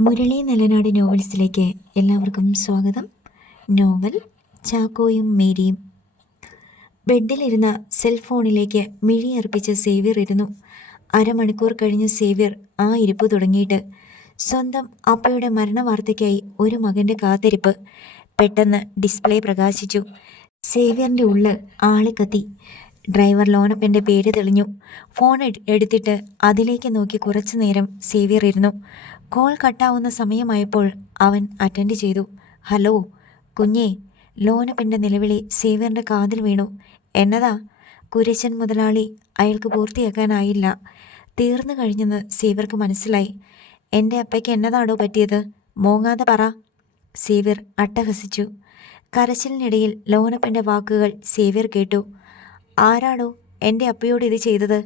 മുരളി നല്ലനാട് നോവൽസിലേക്ക് എല്ലാവർക്കും സ്വാഗതം. നോവൽ ചാക്കോയും മേരിയും. ബെഡിലിരുന്ന സെൽഫോണിലേക്ക് മിഴി അർപ്പിച്ച സേവ്യർ ഇരുന്നു. അരമണിക്കൂർ കഴിഞ്ഞ് സേവ്യർ ആ ഇരിപ്പ് തുടങ്ങിയിട്ട് സ്വന്തം അപ്പയുടെ മരണവാർത്തയ്ക്കായി ഒരു മകന്റെ കാത്തിരിപ്പ് പെട്ടെന്ന് ഡിസ്പ്ലേ പ്രകാശിച്ചു. സേവ്യറിന്റെ ഉള്ള് ആളിക്കത്തി ഡ്രൈവർ ലോനപ്പന്റെ പേര് തെളിഞ്ഞു. ഫോൺ എട്- എടുത്തിട്ട് അതിലേക്ക് നോക്കി കുറച്ചു നേരം സേവ്യർ ഇരുന്നു. കോൾ കട്ടാവുന്ന സമയമായപ്പോൾ അവൻ അറ്റൻഡ് ചെയ്തു. ഹലോ കുഞ്ഞേ ലോനപ്പന്റെ നിലവിളി സേവ്യറിന്റെ കാതിൽ വീണു. എന്നതാ? കുരശൻ മുതലാളി അയാൾക്ക് പൂർത്തിയാക്കാനായില്ല. തീർന്നു കഴിഞ്ഞെന്ന് സേവ്യർക്ക് മനസ്സിലായി. എന്റെ അപ്പയ്ക്ക് എന്നതാടോ പറ്റിയത്? മോങ്ങാതെ പറ. സേവ്യർ അട്ടഹസിച്ചു. കരച്ചിലിനിടയിൽ ലോനപ്പന്റെ വാക്കുകൾ സേവ്യർ കേട്ടു. ആരാണോ എന്റെ അപ്പയോട് ഇത് ചെയ്തത്?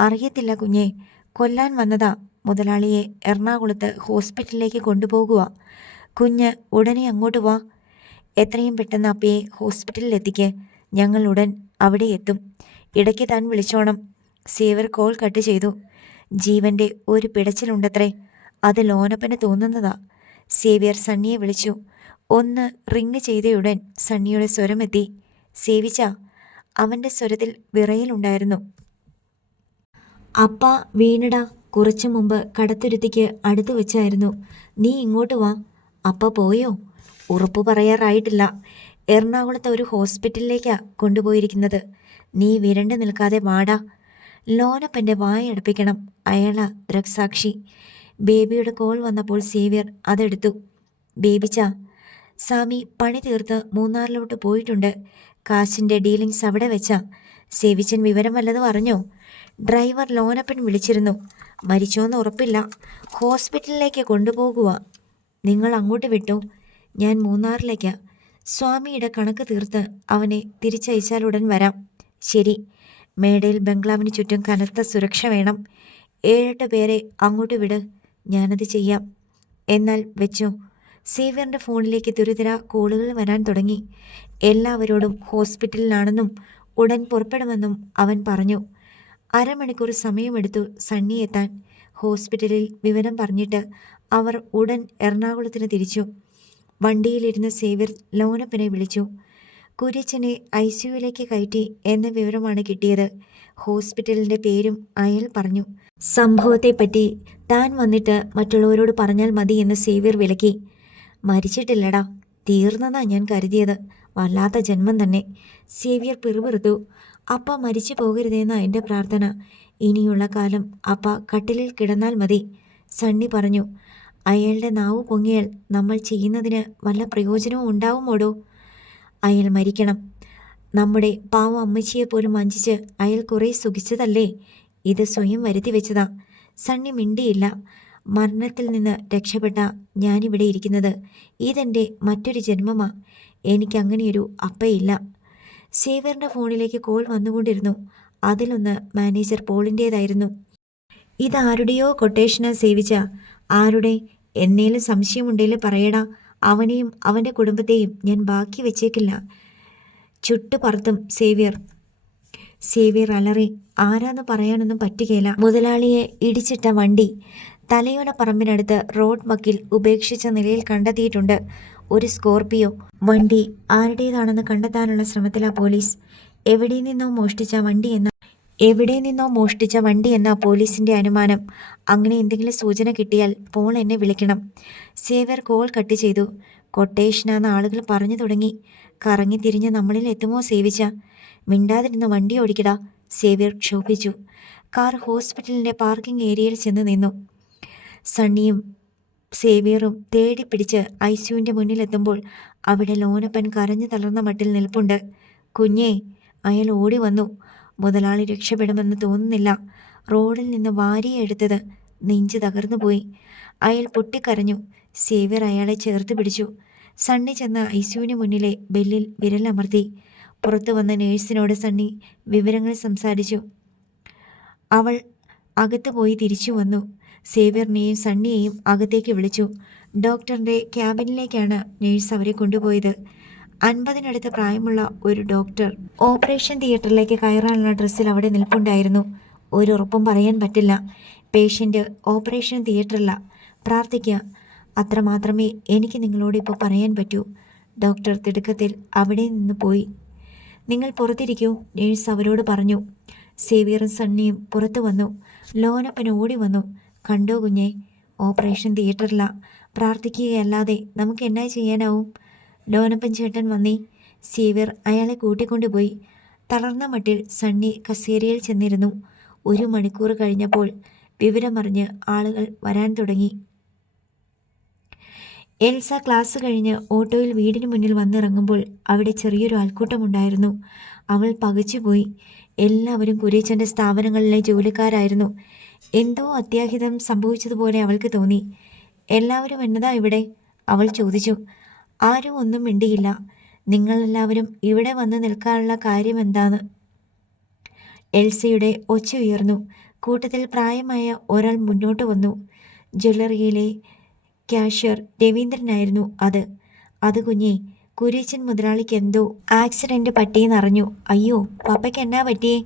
അറിയത്തില്ല കുഞ്ഞെ. കൊല്ലാൻ വന്നതാ. മുതലാളിയെ എറണാകുളത്ത് ഹോസ്പിറ്റലിലേക്ക് കൊണ്ടുപോകുക കുഞ്ഞ് ഉടനെ അങ്ങോട്ട് വാ. എത്രയും പെട്ടെന്ന് അപ്പയെ ഹോസ്പിറ്റലിലെത്തിക്ക്. ഞങ്ങൾ ഉടൻ അവിടെ എത്തും. ഇടയ്ക്ക് താൻ വിളിച്ചോണം. സേവർ കോൾ കട്ട് ചെയ്തു. ജീവന്റെ ഒരു പിടച്ചിലുണ്ടത്രേ. അത് ലോനപ്പന് തോന്നുന്നതാ. സേവിയർ സണ്ണിയെ വിളിച്ചു. ഒന്ന് റിങ് ചെയ്തയുടൻ സണ്ണിയുടെ സ്വരമെത്തി സേവിച്ച അവന്റെ സ്വരത്തിൽ വിറയിലുണ്ടായിരുന്നു. അപ്പ വീണടാ. കുറച്ചു മുമ്പ് കടത്തുരുത്തിക്ക് അടുത്ത് വെച്ചായിരുന്നു. നീ ഇങ്ങോട്ട് വാ. അപ്പ പോയോ? ഉറപ്പു പറയാറായിട്ടില്ല. എറണാകുളത്തെ ഒരു ഹോസ്പിറ്റലിലേക്കാ കൊണ്ടുപോയിരിക്കുന്നത്. നീ വിരണ്ടു നിൽക്കാതെ വാടാ. ലോനപ്പന്റെ വായടപ്പിക്കണം അയാള ദൃക്സാക്ഷി ബേബിയുടെ കോൾ വന്നപ്പോൾ സേവ്യർ അതെടുത്തു. ബേബിച്ച സ്വാമി പണി തീർത്ത് മൂന്നാറിലോട്ട് പോയിട്ടുണ്ട്. കാശിന്റെ ഡീലിങ്സ് അവിടെ വെച്ചാ. സേവിച്ചൻ വിവരം വല്ലതും അറിഞ്ഞോ? ഡ്രൈവർ ലോനപ്പൻ വിളിച്ചിരുന്നു. മരിച്ചോന്ന് ഉറപ്പില്ല. ഹോസ്പിറ്റലിലേക്ക് കൊണ്ടുപോകുക നിങ്ങൾ അങ്ങോട്ട് വിട്ടു? ഞാൻ മൂന്നാറിലേക്ക്. സ്വാമിയുടെ കണക്ക് തീർത്ത് അവനെ തിരിച്ചയച്ചാലുടൻ വരാം. ശരി. മേടയിൽ ബംഗ്ലാവിന് ചുറ്റും കനത്ത സുരക്ഷ വേണം. ഏഴെട്ട് പേരെ അങ്ങോട്ട് വിട്. ഞാനത് ചെയ്യാം. എന്നാൽ വെച്ചു? സേവ്യറിന്റെ ഫോണിലേക്ക് ദുരിതര കോളുകൾ വരാൻ തുടങ്ങി. എല്ലാവരോടും ഹോസ്പിറ്റലിലാണെന്നും ഉടൻ പുറപ്പെടുമെന്നും അവൻ പറഞ്ഞു. അരമണിക്കൂർ സമയമെടുത്തു സണ്ണി എത്താൻ ഹോസ്പിറ്റലിൽ വിവരം പറഞ്ഞിട്ട് അവർ ഉടൻ എറണാകുളത്തിന് തിരിച്ചു. വണ്ടിയിലിരുന്ന സേവ്യർ ലോനപ്പനെ വിളിച്ചു. കുര്യച്ചനെ ഐ സിയുവിലേക്ക് കയറ്റി എന്ന വിവരമാണ് കിട്ടിയത്. ഹോസ്പിറ്റലിന്റെ പേരും അയാൾ പറഞ്ഞു. സംഭവത്തെപ്പറ്റി താൻ വന്നിട്ട് മറ്റുള്ളവരോട് പറഞ്ഞാൽ മതി എന്ന് സേവ്യർ വിലക്കി. മരിച്ചിട്ടില്ലടാ തീർന്നതാ ഞാൻ കരുതിയത്. വല്ലാത്ത ജന്മം തന്നെ. സേവിയർ പിറുപിറുത്തു. അപ്പ മരിച്ചു പോകരുതെന്ന എന്റെ പ്രാർത്ഥന. ഇനിയുള്ള കാലം അപ്പ കട്ടിലിൽ കിടന്നാൽ മതി സണ്ണി പറഞ്ഞു. അയാളുടെ നാവ് പൊങ്ങിയാൽ നമ്മൾ ചെയ്യുന്നതിന് വല്ല പ്രയോജനവും ഉണ്ടാവുമോടോ? അയാൾ മരിക്കണം. നമ്മുടെ പാവം അമ്മച്ചിയെ പോലും വഞ്ചിച്ച് അയാൾ കുറേ സുഖിച്ചതല്ലേ? ഇത് സ്വയം വരുത്തി വെച്ചതാ. സണ്ണി മിണ്ടിയില്ല. മരണത്തിൽ നിന്ന് രക്ഷപ്പെട്ട ഞാനിവിടെ ഇരിക്കുന്നത് ഇതെന്റെ മറ്റൊരു ജന്മമാ. എനിക്ക് അങ്ങനെയൊരു അപ്പയില്ല. സേവറിന്റെ ഫോണിലേക്ക് കോൾ വന്നുകൊണ്ടിരുന്നു. അതിലൊന്ന് മാനേജർ പോളിന്റേതായിരുന്നു ഇതാരുടെയോ കൊട്ടേഷനാ സേവിച്ച. ആരുടെ? എന്നേലും സംശയമുണ്ടെങ്കിൽ പറയടാ. അവനെയും അവന്റെ കുടുംബത്തെയും ഞാൻ ബാക്കി വെച്ചേക്കില്ല. ചുട്ടുപറത്തും സേവ്യർ. സേവ്യർ അലറി. ആരാന്ന് പറയാനൊന്നും പറ്റുകയില്ല മുതലാളിയെ ഇടിച്ചിട്ട വണ്ടി. തലയോല പറമ്പിനടുത്ത് റോഡ് മക്കിൽ ഉപേക്ഷിച്ച നിലയിൽ കണ്ടെത്തിയിട്ടുണ്ട്. ഒരു സ്കോർപിയോ? വണ്ടി ആരുടേതാണെന്ന് കണ്ടെത്താനുള്ള ശ്രമത്തിലാ പോലീസ്. എവിടെ നിന്നോ മോഷ്ടിച്ച വണ്ടി എന്ന എവിടെ നിന്നോ മോഷ്ടിച്ച വണ്ടി എന്ന പോലീസിന്റെ അനുമാനം. അങ്ങനെ എന്തെങ്കിലും സൂചന കിട്ടിയാൽ പോൾ എന്നെ വിളിക്കണം. സേവർ കോൾ കട്ട് ചെയ്തു. കൊട്ടേഷനാന്ന് ആളുകൾ പറഞ്ഞു തുടങ്ങി. കറങ്ങി തിരിഞ്ഞ് നമ്മളിൽ എത്തുമോ സേവിച്ച? മിണ്ടാതിരുന്ന് വണ്ടി ഓടിക്കടാ. സേവ്യർ ക്ഷോഭിച്ചു. കാർ ഹോസ്പിറ്റലിന്റെ പാർക്കിംഗ് ഏരിയയിൽ ചെന്ന് നിന്നു. സണ്ണിയും സേവിയറും തേടി പിടിച്ച് ഐ മുന്നിലെത്തുമ്പോൾ അവിടെ ലോനപ്പൻ കരഞ്ഞു തളർന്ന മട്ടിൽ നിൽപ്പുണ്ട്. കുഞ്ഞേ അയാൾ ഓടി വന്നു. മുതലാളി രക്ഷപ്പെടുമെന്ന് തോന്നുന്നില്ല. റോഡിൽ നിന്ന് വാരിയെടുത്തത് നെഞ്ച് തകർന്നു പോയി. അയാൾ പൊട്ടിക്കരഞ്ഞു. സേവ്യർ അയാളെ ചേർത്ത് പിടിച്ചു. സണ്ണി ചെന്ന ഐസ്യുവിന് മുന്നിലെ ബെല്ലിൽ വിരലമർത്തി. പുറത്തു വന്ന നേഴ്സിനോട് സണ്ണി വിവരങ്ങൾ സംസാരിച്ചു. അവൾ അകത്തുപോയി തിരിച്ചു വന്നു. സേവ്യറിനെയും സണ്ണിയെയും അകത്തേക്ക് വിളിച്ചു. ഡോക്ടറിന്റെ ക്യാബിനിലേക്കാണ് നേഴ്സ് അവരെ കൊണ്ടുപോയത്. അൻപതിനടുത്ത് പ്രായമുള്ള ഒരു ഡോക്ടർ ഓപ്പറേഷൻ തിയേറ്ററിലേക്ക് കയറാനുള്ള ഡ്രസ്സിൽ അവിടെ നിൽപ്പുണ്ടായിരുന്നു. ഒരു ഉറപ്പും പറയാൻ പറ്റില്ല. പേഷ്യന്റ് ഓപ്പറേഷൻ തിയേറ്ററല്ല. പ്രാർത്ഥിക്കുക അത്രമാത്രമേ എനിക്ക് നിങ്ങളോട് ഇപ്പോൾ പറയാൻ പറ്റൂ ഡോക്ടർ തിടുക്കത്തിൽ അവിടെ നിന്ന് പോയി. നിങ്ങൾ പുറത്തിരിക്കൂ നേഴ്സ് അവരോട് പറഞ്ഞു. സേവിയറും സണ്ണിയും പുറത്തു വന്നു. ലോനപ്പൻ ഓടി വന്നു. കണ്ടോ കുഞ്ഞേ? ഓപ്പറേഷൻ തിയേറ്ററിലാ. പ്രാർത്ഥിക്കുകയല്ലാതെ നമുക്ക് എന്നാ ചെയ്യാനാവും? ലോനപ്പൻ ചേട്ടൻ വന്നേ. സേവിയർ അയാളെ കൂട്ടിക്കൊണ്ടുപോയി. തളർന്ന മട്ടിൽ സണ്ണി കസേരയിൽ ചെന്നിരുന്നു. ഒരു മണിക്കൂർ കഴിഞ്ഞപ്പോൾ വിവരമറിഞ്ഞ് ആളുകൾ വരാൻ തുടങ്ങി. എൽസ ക്ലാസ് കഴിഞ്ഞ് ഓട്ടോയിൽ വീടിന് മുന്നിൽ വന്നിറങ്ങുമ്പോൾ അവിടെ ചെറിയൊരു ആൾക്കൂട്ടമുണ്ടായിരുന്നു. അവൾ പകച്ചുപോയി. എല്ലാവരും കുരേച്ചന്റെ സ്ഥാപനങ്ങളിലെ ജോലിക്കാരായിരുന്നു. എന്തോ അത്യാഹിതം സംഭവിച്ചതുപോലെ അവൾക്ക് തോന്നി. എല്ലാവരും എന്നതാ ഇവിടെ? അവൾ ചോദിച്ചു. ആരും ഒന്നും മിണ്ടിയില്ല. നിങ്ങളെല്ലാവരും ഇവിടെ വന്ന് നിൽക്കാനുള്ള കാര്യം എന്താണ് എൽസയുടെ ഒച്ച ഉയർന്നു. കൂട്ടത്തിൽ പ്രായമായ ഒരാൾ മുന്നോട്ട് വന്നു. ജ്വല്ലറിയിലെ ക്യാഷ്യർ രവീന്ദ്രനായിരുന്നു അത്. അത് കുഞ്ഞെ കുരീച്ചൻ മുതലാളിക്ക് എന്തോ ആക്സിഡന്റ് പറ്റിയെന്നറിഞ്ഞു. അയ്യോ പപ്പയ്ക്ക് എന്നാ പറ്റിയേ?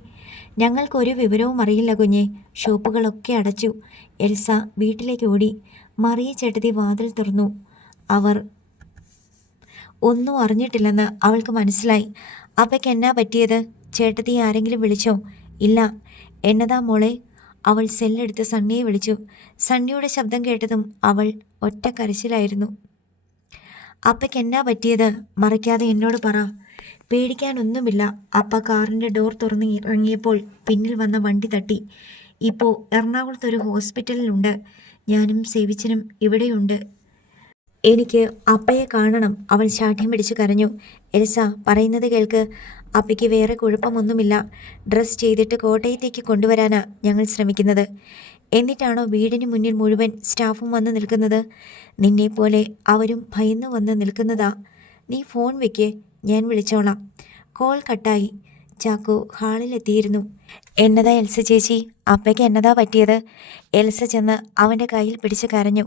ഞങ്ങൾക്കൊരു വിവരവും അറിയില്ല കുഞ്ഞെ. ഷോപ്പുകളൊക്കെ അടച്ചു. എൽസ വീട്ടിലേക്ക് ഓടി. മറിയ ചേട്ടത്തി വാതിൽ തുറന്നു. അവർ ഒന്നും അറിഞ്ഞിട്ടില്ലെന്ന് അവൾക്ക് മനസ്സിലായി. അപ്പയ്ക്ക് എന്നാ പറ്റിയത്? ചേട്ടത്തി ആരെങ്കിലും വിളിച്ചോ? ഇല്ല. എന്നതാ മോളെ? അവൾ സെല്ലെടുത്ത് സണ്ണിയെ വിളിച്ചു. സണ്ണിയുടെ ശബ്ദം കേട്ടതും അവൾ ഒറ്റ കരച്ചിലായിരുന്നു അപ്പയ്ക്ക് എന്നാ പറ്റിയത്? മറയ്ക്കാതെ എന്നോട് പറ. പേടിക്കാനൊന്നുമില്ല. അപ്പ കാറിന്റെ ഡോർ തുറന്ന് ഇറങ്ങിയപ്പോൾ പിന്നിൽ വന്ന വണ്ടി തട്ടി. ഇപ്പോൾ എറണാകുളത്ത് ഒരു ഹോസ്പിറ്റലിലുണ്ട്. ഞാനും സേവിച്ചനും ഇവിടെയുണ്ട്. എനിക്ക് അപ്പയെ കാണണം. അവൻ ശാഠ്യം പിടിച്ച് കരഞ്ഞു. എൽസ പറയുന്നത് കേൾക്ക്. അപ്പയ്ക്ക് വേറെ കുഴപ്പമൊന്നുമില്ല. ഡ്രസ്സ് ചെയ്തിട്ട് കോട്ടയത്തേക്ക് കൊണ്ടുവരാനാ ഞങ്ങൾ ശ്രമിക്കുന്നത്. എന്നിട്ടാണോ വീടിന് മുന്നിൽ മുഴുവൻ സ്റ്റാഫും വന്ന് നിൽക്കുന്നത്? നിന്നെപ്പോലെ അവരും ഭയന്നു വന്ന് നിൽക്കുന്നതാ. നീ ഫോൺ വെക്ക്. ഞാൻ വിളിച്ചോളാം. കോൾ കട്ടായി. ചാക്കോ ഹാളിലെത്തിയിരുന്നു. എന്നതാ എൽസ ചേച്ചി? അപ്പയ്ക്ക് എന്നതാ പറ്റിയത്? എൽസ ചെന്ന് അവന്റെ കയ്യിൽ പിടിച്ച് കരഞ്ഞു.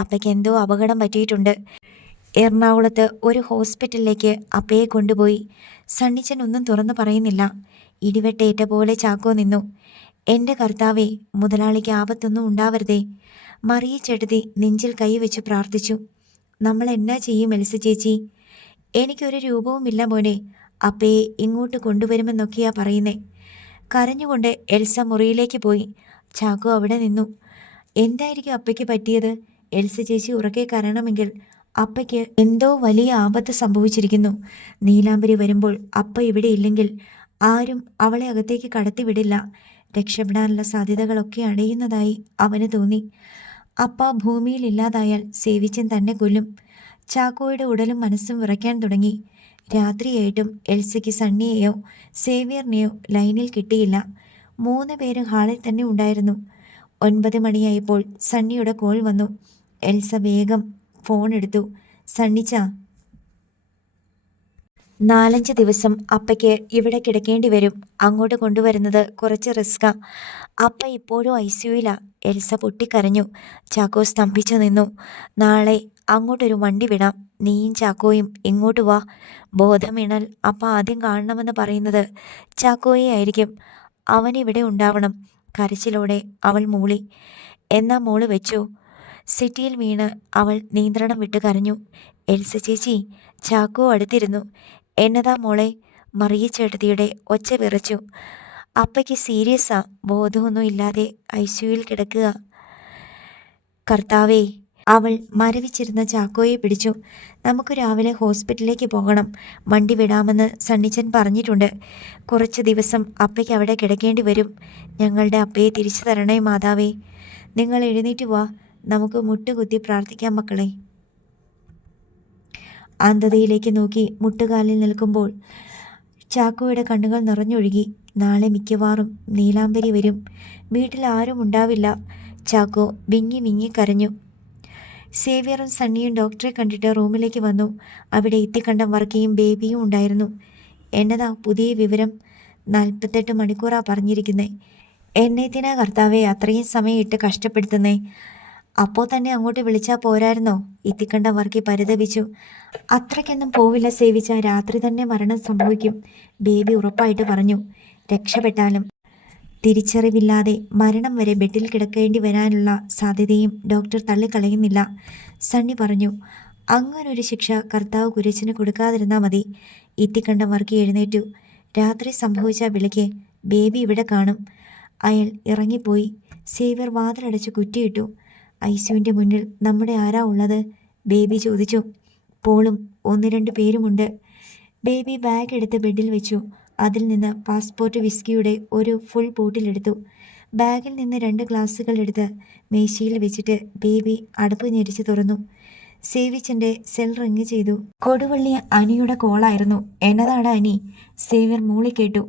അപ്പയ്ക്ക് എന്തോ അപകടം പറ്റിയിട്ടുണ്ട്. എറണാകുളത്ത് ഒരു ഹോസ്പിറ്റലിലേക്ക് അപ്പയെ കൊണ്ടുപോയി. സണ്ണിച്ചൻ ഒന്നും തുറന്നു പറയുന്നില്ല. ഇടിവെട്ടേറ്റ പോലെ ചാക്കോ നിന്നു. എന്റെ കർത്താവെ മുതലാളിക്ക് ആപത്തൊന്നും ഉണ്ടാവരുതേ. മറിയിച്ചെടുത്തി നെഞ്ചിൽ കൈവച്ച് പ്രാർത്ഥിച്ചു. നമ്മൾ എന്നാ ചെയ്യും എൽസ ചേച്ചി? എനിക്കൊരു രൂപവുമില്ല മോനെ. അപ്പയെ ഇങ്ങോട്ട് കൊണ്ടുവരുമെന്നൊക്കെയാ പറയുന്നേ. കരഞ്ഞുകൊണ്ട് എൽസ മുറിയിലേക്ക് പോയി. ചാക്കോ അവിടെ നിന്നു. എന്തായിരിക്കും അപ്പയ്ക്ക് പറ്റിയത്? എൽസ ചേച്ചി ഉറക്കെ കരണമെങ്കിൽ അപ്പയ്ക്ക് എന്തോ വലിയ ആപത്ത് സംഭവിച്ചിരിക്കുന്നു. നീലാംബരി വരുമ്പോൾ അപ്പ ഇവിടെ ഇല്ലെങ്കിൽ ആരും അവളെ അകത്തേക്ക് കടത്തിവിടില്ല രക്ഷപ്പെടാനുള്ള സാധ്യതകളൊക്കെ അടയുന്നതായി അവന് തോന്നി. അപ്പ ഭൂമിയിൽ ഇല്ലാതായാൽ സേവിച്ചൻ തന്നെ കൊല്ലും. ചാക്കോയുടെ ഉടലും മനസ്സും വിറയ്ക്കാൻ തുടങ്ങി. രാത്രിയായിട്ടും എൽസയ്ക്ക് സണ്ണിയെയോ സേവിയറിനെയോ ലൈനിൽ കിട്ടിയില്ല. മൂന്ന് പേര് ഹാളിൽ തന്നെ ഉണ്ടായിരുന്നു. ഒൻപത് മണിയായപ്പോൾ സണ്ണിയുടെ കോൾ വന്നു. എൽസ വേഗം ഫോൺ എടുത്തു. സണ്ണിച്ച നാലഞ്ച് ദിവസം അപ്പയ്ക്ക് ഇവിടെ കിടക്കേണ്ടി വരും. അങ്ങോട്ട് കൊണ്ടുവരുന്നത് കുറച്ച് റിസ്ക്കാ. അപ്പ ഇപ്പോഴും ഐ സിയുയിലാണ് എൽസ പൊട്ടിക്കരഞ്ഞു. ചാക്കോ സ്തംഭിച്ചു നിന്നു. നാളെ അങ്ങോട്ടൊരു വണ്ടി വിടാം. നീയും ചാക്കോയും ഇങ്ങോട്ട് വാ. ബോധമിണൽ അപ്പ ആദ്യം കാണണമെന്ന് പറയുന്നത് ചാക്കോയെ ആയിരിക്കും. അവനിവിടെ ഉണ്ടാവണം. കരച്ചിലോടെ അവൾ മൂളി. എന്നാ മോൾ വെച്ചു. സിറ്റിയിൽ വീണ് അവൾ നിയന്ത്രണം വിട്ട് കരഞ്ഞു. എൽസ ചേച്ചി ചാക്കോ അടുത്തിരുന്നു. എന്നതാ മോളെ? മറിയച്ചേട്ടത്തിയുടെ ഒച്ച വിറച്ചു. അപ്പയ്ക്ക് സീരിയസാ. ബോധമൊന്നും ഇല്ലാതെ ഐ സിയുയിൽ കിടക്കുക. കർത്താവേ അവൾ മരവിച്ചിരുന്ന ചാക്കോയെ പിടിച്ചു. നമുക്ക് രാവിലെ ഹോസ്പിറ്റലിലേക്ക് പോകണം. വണ്ടി വിടാമെന്ന് സണ്ണിച്ചൻ പറഞ്ഞിട്ടുണ്ട്. കുറച്ച് ദിവസം അപ്പയ്ക്ക് അവിടെ കിടക്കേണ്ടി വരും. ഞങ്ങളുടെ അപ്പയെ തിരിച്ചു തരണേ മാതാവേ. നിങ്ങൾ എഴുന്നേറ്റ് വാ. നമുക്ക് മുട്ടുകുത്തി പ്രാർത്ഥിക്കാം മക്കളെ. അന്ധതയിലേക്ക് നോക്കി മുട്ടുകാലിൽ നിൽക്കുമ്പോൾ ചാക്കോയുടെ കണ്ണുകൾ നിറഞ്ഞൊഴുകി. നാളെ മിക്കവാറും നീലാംബരി വരും. വീട്ടിൽ ആരും ഉണ്ടാവില്ല. ചാക്കോ വിങ്ങി വിങ്ങി കരഞ്ഞു. സേവിയറും സണ്ണിയും ഡോക്ടറെ കണ്ടിട്ട് റൂമിലേക്ക് വന്നു. അവിടെ എത്തിക്കണ്ട വർക്കിയും ബേബിയും ഉണ്ടായിരുന്നു. എന്നതാ പുതിയ വിവരം? നാൽപ്പത്തെട്ട് മണിക്കൂറാ പറഞ്ഞിരിക്കുന്നത് എന്നെ തിനാ കർത്താവെ അത്രയും സമയം ഇട്ട് കഷ്ടപ്പെടുത്തുന്നേ. അപ്പോൾ തന്നെ അങ്ങോട്ട് വിളിച്ചാൽ പോരായിരുന്നോ? ഇത്തിക്കണ്ട വർക്കി പരിതപിച്ചു. അത്രയ്ക്കൊന്നും പോവില്ല സേവിച്ച രാത്രി തന്നെ മരണം സംഭവിക്കും. ബേബി ഉറപ്പായിട്ട് പറഞ്ഞു. രക്ഷപ്പെട്ടാലും. തിരിച്ചറിവില്ലാതെ മരണം വരെ ബെഡിൽ കിടക്കേണ്ടി വരാനുള്ള സാധ്യതയും ഡോക്ടർ തള്ളിക്കളയുന്നില്ല. സണ്ണി പറഞ്ഞു അങ്ങനൊരു ശിക്ഷ കർത്താവ് കുരിച്ചിന് കൊടുക്കാതിരുന്നാൽ മതി. ഇത്തിക്കണ്ട വർക്കി എഴുന്നേറ്റു. രാത്രി സംഭവിച്ച വിളിക്ക് ബേബി ഇവിടെ കാണും. അയാൾ ഇറങ്ങിപ്പോയി. സേവ്യർ വാതിലടച്ച് കുറ്റിയിട്ടു ഐസുവിന്റെ മുന്നിൽ നമ്മുടെ ആരാ ഉള്ളത്? ബേബി ചോദിച്ചു. പോളും ഒന്ന് രണ്ട് പേരുമുണ്ട്. ബേബി ബാഗ് എടുത്ത് ബെഡിൽ വെച്ചു. അതിൽ നിന്ന് പാസ്പോർട്ട് വിസ്കിയുടെ ഒരു ഫുൾ ബോട്ടിലെടുത്തു ബാഗിൽ നിന്ന് രണ്ട് ഗ്ലാസ്സുകൾ എടുത്ത് മേശയിൽ വെച്ചിട്ട് ബേബി അടുപ്പ് ഞെരിച്ച് തുറന്നു. സേവിച്ചന്റെ സെൽ റിങ് ചെയ്തു. കൊടുവള്ളി അനിയുടെ കോളായിരുന്നു എന്നതാണ് അനി? സേവ്യർ മൂളി കേട്ടു.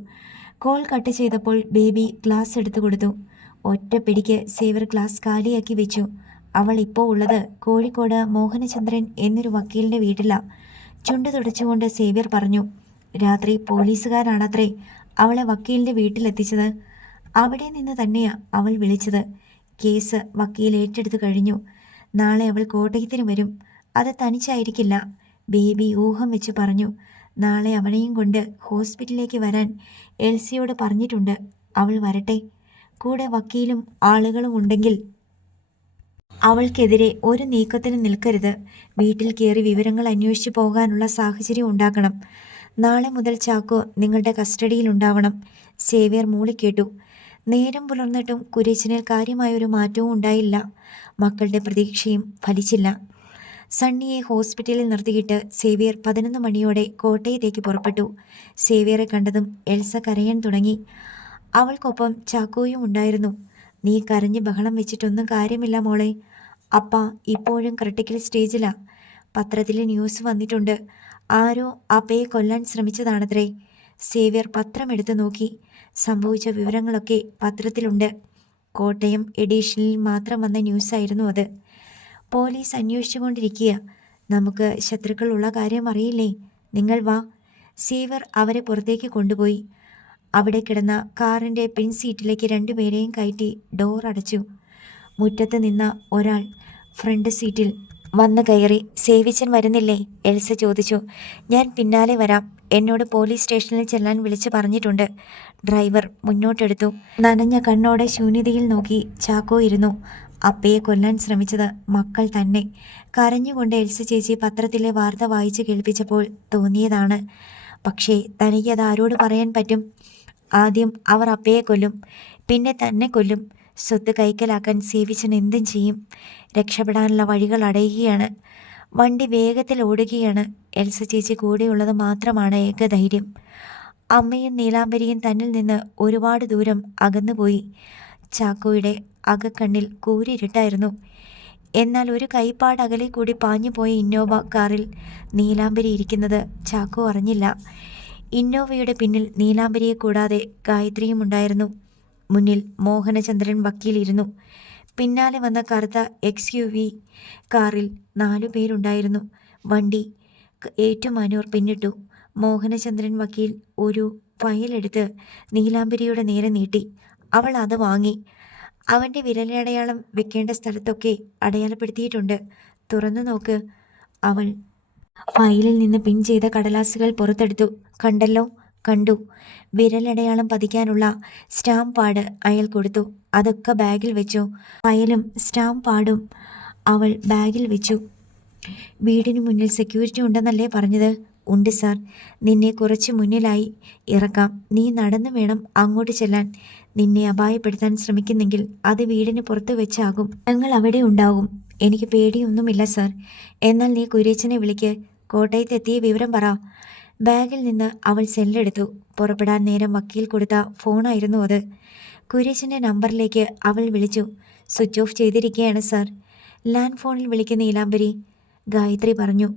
കോൾ കട്ട് ചെയ്തപ്പോൾ ബേബി ഗ്ലാസ് എടുത്തു കൊടുത്തു. ഒറ്റ പിടിക്ക് സേവർ ഗ്ലാസ് കാലിയാക്കി വെച്ചു. അവൾ ഇപ്പോൾ ഉള്ളത് കോഴിക്കോട് മോഹനചന്ദ്രൻ എന്നൊരു വക്കീലിന്റെ വീട്ടിലാണ് ചുണ്ട് തുടച്ചുകൊണ്ട് സേവ്യർ പറഞ്ഞു. രാത്രി പോലീസുകാരാണത്രേ അവളെ വക്കീലിന്റെ വീട്ടിലെത്തിച്ചത്. അവിടെ നിന്ന് തന്നെയാണ് അവൾ വിളിച്ചത്. കേസ് വക്കീൽ ഏറ്റെടുത്തു കഴിഞ്ഞു. നാളെ അവൾ കോട്ടയത്തിന് വരും. അത് തനിച്ചായിരിക്കില്ല. ബേബി ഊഹം വെച്ച് പറഞ്ഞു. നാളെ അവനെയും കൊണ്ട് ഹോസ്പിറ്റലിലേക്ക് വരാൻ എൽസിയോട് പറഞ്ഞിട്ടുണ്ട്. അവൾ വരട്ടെ. കൂടെ വക്കീലും ആളുകളും ഉണ്ടെങ്കിൽ അവൾക്കെതിരെ ഒരു നീക്കത്തിന് നിൽക്കരുത്. വീട്ടിൽ കയറി വിവരങ്ങൾ അന്വേഷിച്ചു പോകാനുള്ള സാഹചര്യം ഉണ്ടാക്കണം. നാളെ മുതൽ ചാക്കോ നിങ്ങളുടെ കസ്റ്റഡിയിൽ ഉണ്ടാവണം സേവ്യർ മൂളിക്കേട്ടു നേരം പുലർന്നിട്ടും കുരേശിനിൽ കാര്യമായൊരു മാറ്റവും ഉണ്ടായില്ല. മക്കളുടെ പ്രതീക്ഷയും ഫലിച്ചില്ല. സണ്ണിയെ ഹോസ്പിറ്റലിൽ നിർത്തിയിട്ട് സേവ്യർ പതിനൊന്ന് മണിയോടെ കോട്ടയത്തേക്ക് പുറപ്പെട്ടു. സേവ്യറെ കണ്ടതും എൽസ കരയാൻ തുടങ്ങി. അവൾക്കൊപ്പം ചാക്കോയും ഉണ്ടായിരുന്നു. നീ കരഞ്ഞ് ബഹളം വെച്ചിട്ടൊന്നും കാര്യമില്ല മോളെ. അപ്പ ഇപ്പോഴും ക്രിട്ടിക്കൽ സ്റ്റേജിലാ. പത്രത്തിൽ ന്യൂസ് വന്നിട്ടുണ്ട്. ആരോ അപ്പയെ കൊല്ലാൻ ശ്രമിച്ചതാണത്രേ. സേവ്യർ പത്രം എടുത്തു നോക്കി. സംഭവിച്ച വിവരങ്ങളൊക്കെ പത്രത്തിലുണ്ട്. കോട്ടയം എഡീഷനിൽ മാത്രം വന്ന ന്യൂസായിരുന്നു അത്. പോലീസ് അന്വേഷിച്ചുകൊണ്ടിരിക്കുക. നമുക്ക് ശത്രുക്കളുള്ള കാര്യം അറിയില്ലേ? നിങ്ങൾ വാ. സേവർ അവരെ പുറത്തേക്ക് കൊണ്ടുപോയി. അവിടെ കിടന്ന കാറിന്റെ പിൻ സീറ്റിലേക്ക് രണ്ടുപേരെയും കയറ്റി ഡോർ അടച്ചു. മുറ്റത്ത് നിന്ന ഒരാൾ ഫ്രണ്ട് സീറ്റിൽ വന്ന് കയറി സേവിച്ചൻ വരുന്നില്ലേ? എൽസ ചോദിച്ചു. ഞാൻ പിന്നാലെ വരാം. എന്നോട് പോലീസ് സ്റ്റേഷനിൽ ചെല്ലാൻ വിളിച്ചു പറഞ്ഞിട്ടുണ്ട്. ഡ്രൈവർ മുന്നോട്ടെടുത്തു. നനഞ്ഞ കണ്ണോടെ ശൂന്യതയിൽ നോക്കി ചാക്കോ ഇരുന്നു. അപ്പയെ കൊല്ലാൻ ശ്രമിച്ചത് മക്കൾ തന്നെ. കരഞ്ഞുകൊണ്ട് എൽസ ചേച്ചി പത്രത്തിലെ വാർത്ത വായിച്ചു കേൾപ്പിച്ചപ്പോൾ തോന്നിയതാണ്. പക്ഷേ തനിക്ക് അത് ആരോട് പറയാൻ പറ്റും? ആദ്യം അവർ അപ്പയെ കൊല്ലും. പിന്നെ തന്നെ കൊല്ലും. സ്വത്ത് കൈക്കലാക്കാൻ സേവിച്ചൻ എന്തും ചെയ്യും. രക്ഷപ്പെടാനുള്ള വഴികൾ അടയുകയാണ്. വണ്ടി വേഗത്തിൽ ഓടുകയാണ്. എൽസ ചേച്ചി കൂടെയുള്ളത് മാത്രമാണ് ഏകധൈര്യം. അമ്മയും നീലാംബരിയും തന്നിൽ നിന്ന് ഒരുപാട് ദൂരം അകന്നുപോയി. ചാക്കോയുടെ അകക്കണ്ണിൽ കൂരിരുട്ടായിരുന്നു. എന്നാൽ ഒരു കൈപ്പാട് അകലെ കൂടി പാഞ്ഞുപോയ ഇന്നോവ കാറിൽ നീലാംബരി ഇരിക്കുന്നത് ചാക്കോ അറിഞ്ഞില്ല. ഇന്നോവയുടെ പിന്നിൽ നീലാംബരിയെ കൂടാതെ ഗായത്രിയും ഉണ്ടായിരുന്നു. മുന്നിൽ മോഹനചന്ദ്രൻ വക്കീലിരുന്നു. പിന്നാലെ വന്ന കറുത്ത എക്സ് യു വി കാറിൽ നാലു പേരുണ്ടായിരുന്നു. വണ്ടി ഏറ്റുമാനൂർ പിന്നിട്ടു. മോഹനചന്ദ്രൻ വക്കീൽ ഒരു ഫയലെടുത്ത് നീലാംബരിയുടെ നേരെ നീട്ടി. അവൾ അത് വാങ്ങി. അവന്റെ വിരലടയാളം വെക്കേണ്ട സ്ഥലത്തൊക്കെ അടയാളപ്പെടുത്തിയിട്ടുണ്ട്. തുറന്നു നോക്ക്. അവൾ ഫയലിൽ നിന്ന് പിൻ ചെയ്ത കടലാസുകൾ പുറത്തെടുത്തു. കണ്ടല്ലോ കണ്ടു. വിരലടയാളം പതിക്കാനുള്ള സ്റ്റാമ്പ് പാഡ് അയാൾ കൊടുത്തു. അതൊക്കെ ബാഗിൽ വെച്ചു. ഫയലും സ്റ്റാമ്പ് പാഡും അവൾ ബാഗിൽ വെച്ചു. വീടിന് മുന്നിൽ സെക്യൂരിറ്റി ഉണ്ടെന്നല്ലേ പറഞ്ഞത്? ഉണ്ട് സാർ. നിന്നെ കുറച്ച് മുന്നിലായി ഇറക്കാം. നീ നടന്നു വേണം അങ്ങോട്ട് ചെല്ലാൻ. നിന്നെ അപായപ്പെടുത്താൻ ശ്രമിക്കുന്നെങ്കിൽ അത് വീടിന് പുറത്ത് വെച്ചാകും. ഞങ്ങൾ അവിടെ ഉണ്ടാകും. എനിക്ക് പേടിയൊന്നുമില്ല സാർ. എന്നാൽ നീ കുരേച്ചനെ വിളിക്ക്. കോട്ടയത്തെത്തിയ വിവരം പറ. ബാഗിൽ നിന്ന് അവൾ സെല്ലെടുത്തു. പുറപ്പെടാൻ നേരം വക്കീൽ കൊടുത്ത ഫോണായിരുന്നു അത്. കുരേശിന്റെ നമ്പറിലേക്ക് അവൾ വിളിച്ചു. സ്വിച്ച് ഓഫ് ചെയ്തിരിക്കുകയാണ് സാർ. ലാൻഡ് ഫോണിൽ വിളിക്കുന്ന നീലാംബരി ഗായത്രി പറഞ്ഞു.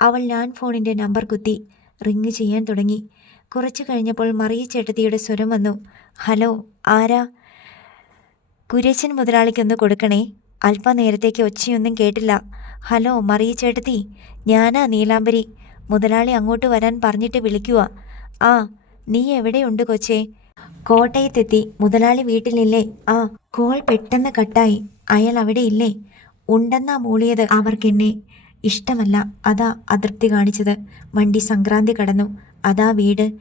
അവൾ ലാൻഡ് ഫോണിന്റെ നമ്പർ കുത്തി റിങ് ചെയ്യാൻ തുടങ്ങി. കുറച്ചു കഴിഞ്ഞപ്പോൾ മറിയ ചേട്ടത്തിയുടെ സ്വരം വന്നു. ഹലോ ആരാ? കുരേശൻ മുതലാളിക്കൊന്ന് കൊടുക്കണേ. അല്പനേരത്തേക്ക് ഒച്ചയൊന്നും കേട്ടില്ല. ഹലോ മറിയ ചേട്ടത്തി ഞാനാ നീലാംബരി. മുതലാളി അങ്ങോട്ട് വരാൻ പറഞ്ഞിട്ട് വിളിക്കുക. ആ നീ എവിടെയുണ്ട് കൊച്ചേ? കോട്ടയത്തെത്തി. മുതലാളി വീട്ടിലില്ലേ? ആ കോൾ പെട്ടെന്ന് കട്ടായി. അയാൾ അവിടെ ഇല്ലേ ഉണ്ടെന്നാ മൂളിയത് അവർക്കെന്നെ. ഇഷ്ടമല്ല. അതാ അതൃപ്തി കാണിച്ചത്. വണ്ടി സംക്രാന്തി കടന്നു. അതാ വീട്.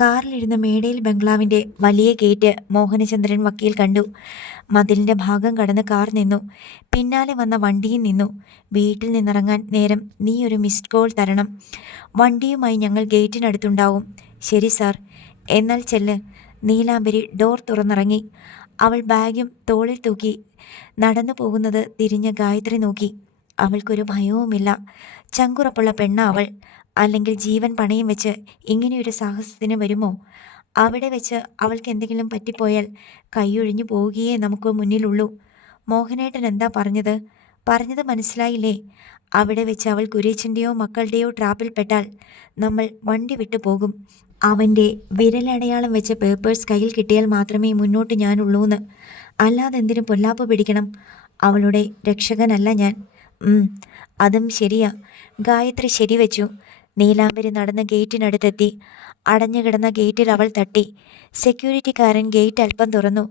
കാറിലിരുന്ന മേടയിൽ ബംഗ്ലാവിന്റെ വലിയ ഗേറ്റ് മോഹനചന്ദ്രൻ വക്കീൽ കണ്ടു. മതിലിന്റെ ഭാഗം കടന്ന് കാർ നിന്നു. പിന്നാലെ വന്ന വണ്ടിയും നിന്നു. വീട്ടിൽ നിന്നിറങ്ങാൻ നേരം നീ ഒരു മിസ്ഡ് കോൾ തരണം. വണ്ടിയുമായി ഞങ്ങൾ ഗേറ്റിനടുത്തുണ്ടാവും. ശരി സാർ. എന്നാൽ ചെല്ല് നീലാംബരി ഡോർ തുറന്നിറങ്ങി. അവൾ ബാഗും തോളിൽ തൂക്കി നടന്നു പോകുന്നത് തിരിഞ്ഞ് ഗായത്രി നോക്കി. അവൾക്കൊരു ഭയവുമില്ല. ചങ്കുറപ്പുള്ള പെണ്ണ അവൾ. അല്ലെങ്കിൽ ജീവൻ പണയം വെച്ച് ഇങ്ങനെയൊരു സാഹസത്തിന് വരുമോ? അവിടെ വെച്ച് അവൾക്ക് എന്തെങ്കിലും പറ്റിപ്പോയാൽ കൈയൊഴിഞ്ഞു പോവുകയേ നമുക്ക് മുന്നിലുള്ളൂ. മോഹനേട്ടൻ എന്താ പറഞ്ഞത്? പറഞ്ഞത് മനസ്സിലായില്ലേ? അവിടെ വെച്ച് അവൾ കുരേച്ചന്റെയോ മക്കളുടെയോ ട്രാപ്പിൽപ്പെട്ടാൽ നമ്മൾ വണ്ടി വിട്ടു പോകും. അവന്റെ വിരലടയാളം വെച്ച പേപ്പേഴ്സ് കയ്യിൽ കിട്ടിയാൽ മാത്രമേ മുന്നോട്ട് ഞാനുള്ളൂന്ന്. അല്ലാതെ എന്തിനും പൊല്ലാപ്പ് പിടിക്കണം. അവളുടെ രക്ഷകനല്ല ഞാൻ. അതും ശരിയാ. ഗായത്രി ശരിവെച്ചു. നീലാംബരി നടന്ന് ഗേറ്റിനടുത്തെത്തി. അടഞ്ഞുകിടന്ന ഗേറ്റിൽ അവൾ തട്ടി. സെക്യൂരിറ്റിക്കാരൻ ഗേറ്റ് അല്പം തുറന്നു.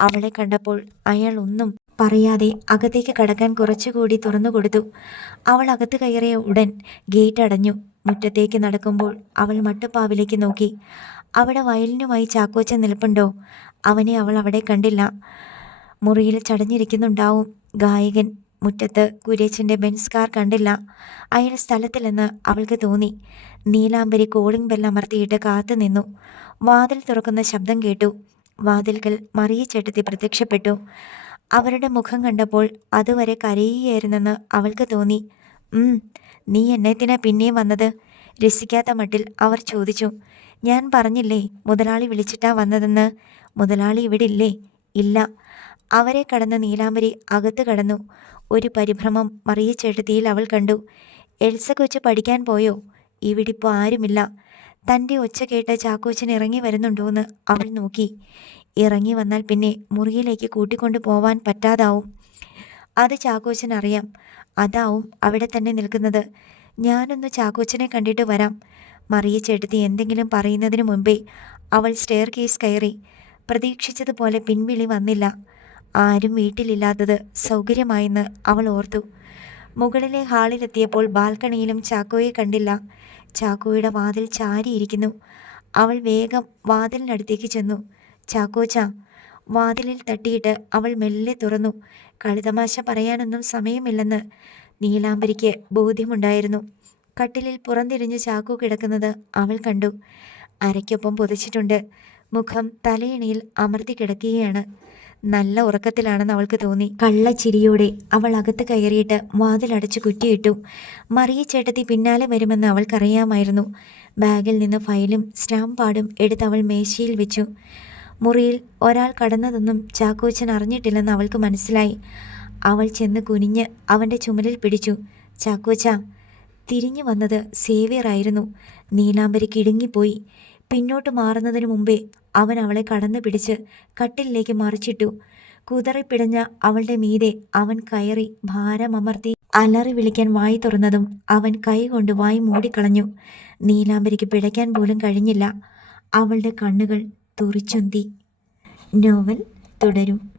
അവളെ കണ്ടപ്പോൾ അയാൾ ഒന്നും പറയാതെ അകത്തേക്ക് കടക്കാൻ കുറച്ചുകൂടി തുറന്നു കൊടുത്തു. അവൾ അകത്ത് കയറിയ ഉടൻ ഗേറ്റ് അടഞ്ഞു. മുറ്റത്തേക്ക് നടക്കുമ്പോൾ അവൾ മട്ടുപ്പാവിലേക്ക് നോക്കി. അവിടെ വയലിനുമായി ചാക്കോച്ച നിൽപ്പുണ്ടോ? അവനെ അവൾ അവിടെ കണ്ടില്ല. മുറിയിൽ ചടഞ്ഞിരിക്കുന്നുണ്ടാവും. ഗായകൻ മുറ്റത്ത് കുരേച്ചന്റെ ബെൻസ് കാർ കണ്ടില്ല. അയാൾ സ്ഥലത്തില്ലെന്ന് അവൾക്ക് തോന്നി. നീലാംബരി കോളിംഗ് ബെൽ അമർത്തിയിട്ട് കാത്തു നിന്നു. വാതിൽ തുറക്കുന്ന ശബ്ദം കേട്ടു. വാതിൽകൾ മറിയച്ചെടുത്തി പ്രത്യക്ഷപ്പെട്ടു. അവരുടെ മുഖം കണ്ടപ്പോൾ അതുവരെ കരയുകയായിരുന്നെന്ന് അവൾക്ക് തോന്നി. നീ എന്നെ എന്നെത്തിനാ പിന്നെയും വന്നത്? രസിക്കാത്ത മട്ടിൽ അവർ ചോദിച്ചു. ഞാൻ പറഞ്ഞില്ലേ മുതലാളി വിളിച്ചിട്ടാ വന്നതെന്ന്? മുതലാളി ഇവിടെ ഇല്ലേ? ഇല്ല അവരെ കടന്ന് നീലാംബരി അകത്ത് കടന്നു. ഒരു പരിഭ്രമം മറിയ ചേട്ടത്തിയിൽ അവൾ കണ്ടു. എൽസ കൊച്ചു പഠിക്കാൻ പോയോ? ഇവിടിപ്പോൾ ആരുമില്ല. തന്റെ ഒച്ച കേട്ട് ചാക്കോച്ചൻ ഇറങ്ങി വരുന്നുണ്ടോയെന്ന് അവൾ നോക്കി. ഇറങ്ങി വന്നാൽ പിന്നെ മുറിയിലേക്ക് കൂട്ടിക്കൊണ്ടു പോവാൻ പറ്റാതാവും. അത് ചാക്കോച്ചൻ അറിയാം. അതാവും അവിടെ തന്നെ നിൽക്കുന്നത്. ഞാനൊന്ന് ചാക്കോച്ചനെ കണ്ടിട്ട് വരാം. മറിയ എന്തെങ്കിലും പറയുന്നതിന് മുമ്പേ അവൾ സ്റ്റെയർ കേസ് കയറി. പ്രതീക്ഷിച്ചതുപോലെ പിൻവിളി വന്നില്ല. ആരും വീട്ടിലില്ലാത്തത് സൗകര്യമായെന്ന് അവൾ ഓർത്തു. മുകളിലെ ഹാളിലെത്തിയപ്പോൾ ബാൽക്കണിയിലും ചാക്കോയെ കണ്ടില്ല. ചാക്കോയുടെ വാതിൽ ചാരിയിരിക്കുന്നു. അവൾ വേഗം വാതിലിനടുത്തേക്ക് ചെന്നു. ചാക്കോച്ച വാതിലിൽ തട്ടിയിട്ട് അവൾ മെല്ലെ തുറന്നു. കളിതമാശ പറയാനൊന്നും സമയമില്ലെന്ന് നീലാംബരിക്ക് ബോധ്യമുണ്ടായിരുന്നു. കട്ടിലിൽ പുറന്തിരിഞ്ഞ് ചാക്കോ കിടക്കുന്നത് അവൾ കണ്ടു. അരയ്ക്കൊപ്പം പൊതിച്ചിട്ടുണ്ട്. മുഖം തലയിണയിൽ അമർത്തി കിടക്കുകയാണ്. നല്ല ഉറക്കത്തിലാണെന്ന് അവൾക്ക് തോന്നി. കള്ളച്ചിരിയോടെ അവൾ അകത്ത് കയറിയിട്ട് വാതിലടച്ച് കുറ്റിയിട്ടു. മറിയ ചേട്ടത്തി പിന്നാലെ വരുമെന്ന് അവൾക്കറിയാമായിരുന്നു. ബാഗിൽ നിന്ന് ഫയലും സ്റ്റാമ്പ് പാടും എടുത്ത് അവൾ മേശയിൽ വെച്ചു. മുറിയിൽ ഒരാൾ കടന്നതൊന്നും ചാക്കോച്ചൻ അറിഞ്ഞിട്ടില്ലെന്ന് അവൾക്ക് മനസ്സിലായി. അവൾ ചെന്ന് കുനിഞ്ഞ് അവന്റെ ചുമലിൽ പിടിച്ചു. ചാക്കോച്ച തിരിഞ്ഞു വന്നത് സേവിയറായിരുന്നു നീലാംബരി കിടുങ്ങിപ്പോയി പിന്നോട്ട് മാറുന്നതിനു മുമ്പേ അവൻ അവളെ കടന്നു പിടിച്ച് കട്ടിലേക്ക് മറിച്ചിട്ടു. കുതറിപ്പിടഞ്ഞ അവളുടെ മീതെ അവൻ കയറി ഭാരമമർത്തി അലറി വിളിക്കാൻ വായി തുറന്നതും അവൻ കൈകൊണ്ട് വായി മൂടിക്കളഞ്ഞു. നീലാംബരിക്ക് പിടയ്ക്കാൻ പോലും കഴിഞ്ഞില്ല. അവളുടെ കണ്ണുകൾ തുറിച്ചുന്തി. നോവൽ തുടരും.